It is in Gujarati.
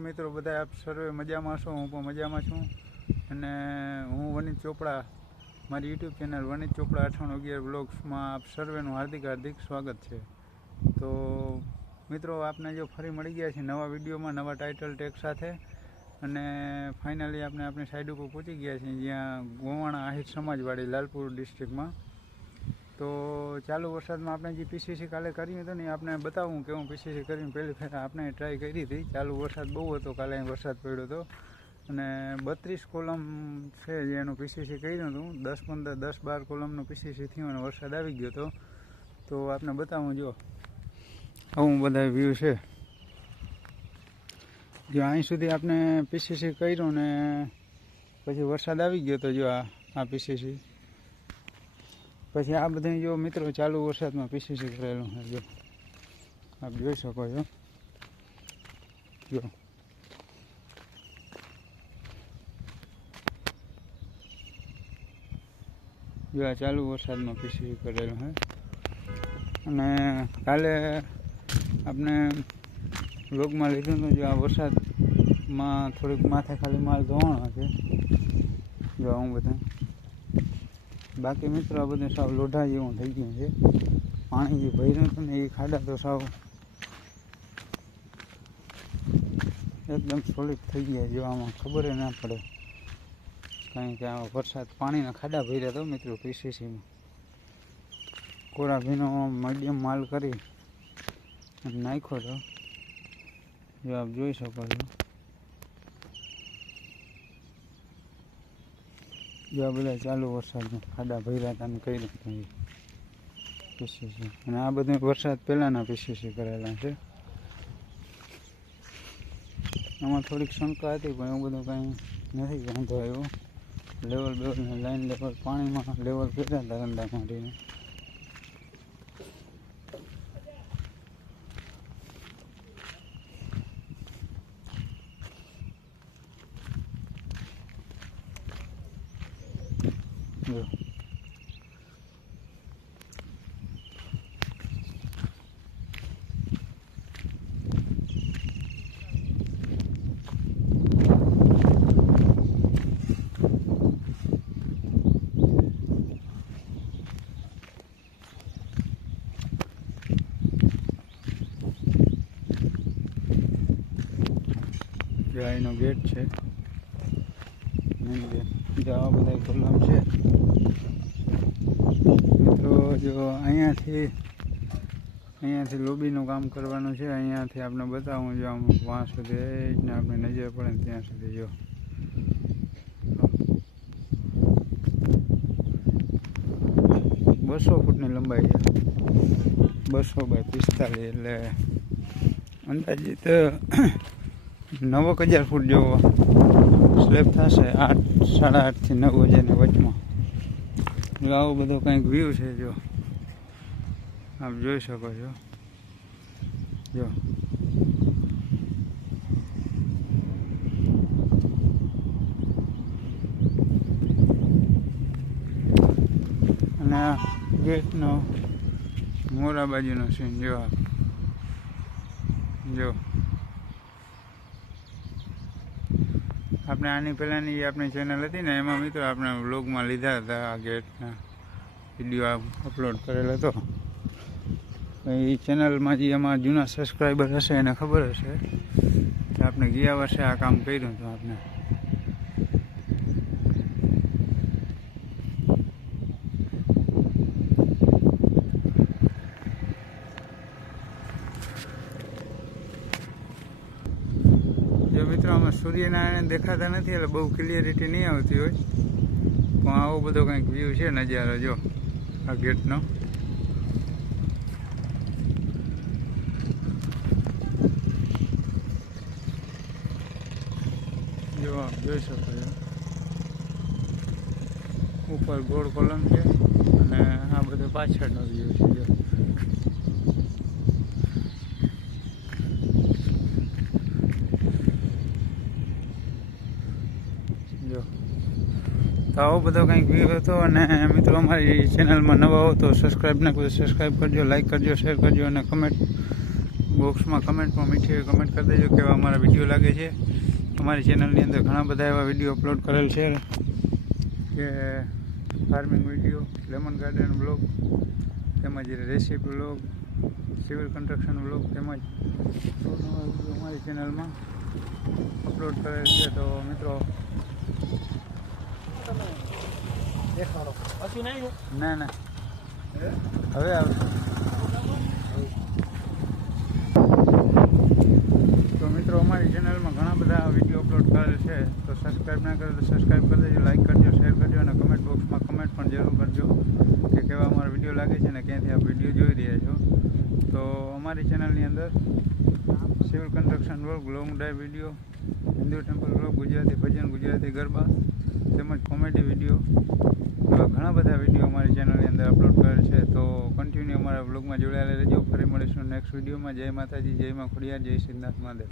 બધા આપ સર્વે મજામાં છો? હું પણ મજામાં છું. અને હું વનિત ચોપડા, મારી યુટ્યુબ ચેનલ વનિત ચોપડા અઠાણું અગિયાર બ્લોગ્સમાં આપ સર્વેનું હાર્દિક હાર્દિક સ્વાગત છે. તો મિત્રો, આપને જો ફરી મળી ગયા છે નવા વિડીયોમાં, નવા ટાઇટલ ટેગ સાથે, અને ફાઇનલી આપણે આપણી સાઈડ ઉપર પહોંચી ગયા છીએ જ્યાં ગોવાણા આહિર સમાજવાડી, લાલપુર ડિસ્ટ્રિક્ટમાં તો ચાલુ વરસાદમાં આપણે જે પીસીસી કાલે કર્યું હતું ને આપણે બતાવું કે હું પીસીસી કરીને પહેલી ફેર આપણે ટ્રાય કરી હતી. ચાલુ વરસાદ બહુ હતો, કાલે વરસાદ પડ્યો હતો. અને બત્રીસ કોલમ છે જે એનું પીસીસી કર્યું હતું. દસ પંદર, દસ બાર કોલમનું પીસીસી થયું અને વરસાદ આવી ગયો હતો. તો આપને બતાવું, જો. આવું બધા વ્યૂ છે. જો અહીં સુધી આપણે પીસીસી કર્યું ને પછી વરસાદ આવી ગયો હતો જો આ આ પીસીસી પછી આ બધા જો મિત્રો ચાલુ વરસાદમાં પીસીસી કરેલું છે, જો. આપ જોઈ શકો છો. જો. જો આ ચાલુ વરસાદમાં પીસીસી કરેલું છે. અને કાલે આપણે વ્લોગમાં લીધું હતું, જો આ વરસાદમાં થોડીક માથે ખાલી માલ ધોવાનો છે. જો હું બધા. બાકી મિત્રો, આ બધું સાવ લોઢા જેવું થઈ ગયું છે. પાણી જે ભર્યું હતું ને એ ખાડા તો સાવ એકદમ સોલિડ થઈ ગયા જો આમાં ખબર ના પડે. કારણ કે આ વરસાદ પાણીના ખાડા ભર્યા તો મિત્રો પીસીસીમાં કોરા ભીનો મીડિયમ માલ કરી નાખ્યો તો. જો આપ જોઈ શકો છો. જો બધા ચાલુ વરસાદમાં ખાડા ભર્યા હતા ને કઈ રીતે પીસીસી અને આ બધું વરસાદ પહેલાંના પીસીસી કરેલા છે. આમાં થોડીક શંકા હતી, પણ એવું બધું કાંઈ નથી, વાંધો આવ્યો. લેવલ બેવલ લાઈન લેવલ પાણીમાં લેવલ કર્યા હતા મારીને જો જો ગેટ છે. મેઇન ગેટ જો બધા ખુલ્લામ છે. મિત્રો, જો અહીંયાથી અહીંયાથી લોબીનું કામ કરવાનું છે, અહીંયાથી આપણે બતાવું, જો આમ વાં સુધી ને આપણે નજર પડે ત્યાં સુધી જો. બસો ફૂટની લંબાઈ છે. બસો બાય પિસ્તાલીસ એટલે અંદાજિત નવક હજાર ફૂટ જેવો સ્લેબ થશે, આઠ, સાડા આઠથી નવ હજારની વચમાં. જો આવો બધો કંઈક વ્યૂ છે, જો. આપ જોઈ શકો છો. જો. અને આ ગેટનો મોરા બાજુનો સીન જો આપ. જો. આપણે આની પહેલાંની જે આપણી ચેનલ હતી ને, એમાં મિત્રો આપણે વ્લોગમાં લીધા હતા આ ગેટના વીડિયો અપલોડ કરેલો હતો. એ ચેનલમાં જે એમાં જૂના સબસ્ક્રાઈબર હશે એને ખબર હશે. કે આપણે ગયા વર્ષે આ કામ કર્યું હતું આપણે. આમાં સૂર્યનારાયણ દેખાતા નથી, એટલે બહુ ક્લિયરિટી નહીં આવતી હોય. પણ આવો બધો કંઈક વ્યૂ છે નજારો, જો, આ ગેટનો. જો જોઈ શકો છો. ઉપર ગોળ કોલમ છે અને આ બધો પાછળનો વ્યૂ છે, જો. તો આવો બધો કંઈક વ્યૂ હતો અને મિત્રો અમારી ચેનલમાં નવા હો તો સબસ્ક્રાઈબ ના કરો સબસ્ક્રાઈબ કરજો લાઈક કરજો શેર કરજો અને કમેન્ટ બોક્સમાં કમેન્ટમાં મીઠી કમેન્ટ કરી દેજો કેવા અમારા વીડિયો લાગે છે. અમારી ચેનલની અંદર ઘણા બધા એવા વીડિયો અપલોડ કરેલ છે કે farming video lemon garden blog તેમજ recipe blog civil construction blog તેમજ અમારી ચેનલમાં અપલોડ કરેલ છે. તો મિત્રો નહીં ના ના. હવે આવશે. તો મિત્રો, અમારી ચેનલમાં ઘણા બધા વીડિયો અપલોડ કરેલ છે. તો સબસ્ક્રાઈબ ના કરો તો સબસ્ક્રાઈબ કરી દેજો લાઈક કરજો શેર કરજો અને કમેન્ટ બોક્સમાં કમેન્ટ પણ જરૂર કરજો. કે કેવા અમારા વીડિયો લાગે છે ને ક્યાંથી આપ વીડિયો જોઈ રહ્યા છો. તો અમારી ચેનલની અંદર civil construction work long drive video Hindu temple blog Gujarati bhajan, Gujarati garba તેમજ કોમેડી વીડિયો એવા ઘણા બધા વીડિયો અમારી ચેનલની અંદર અપલોડ કરેલ છે. તો કન્ટિન્યુ અમારા બ્લોગમાં જોડાયેલા રહેજો. ફરી મળીશું નેક્સ્ટ વિડીયોમાં જય માતાજી, જય માં ખોડિયાર, જય સિદ્ધનાથ મહાદેવ.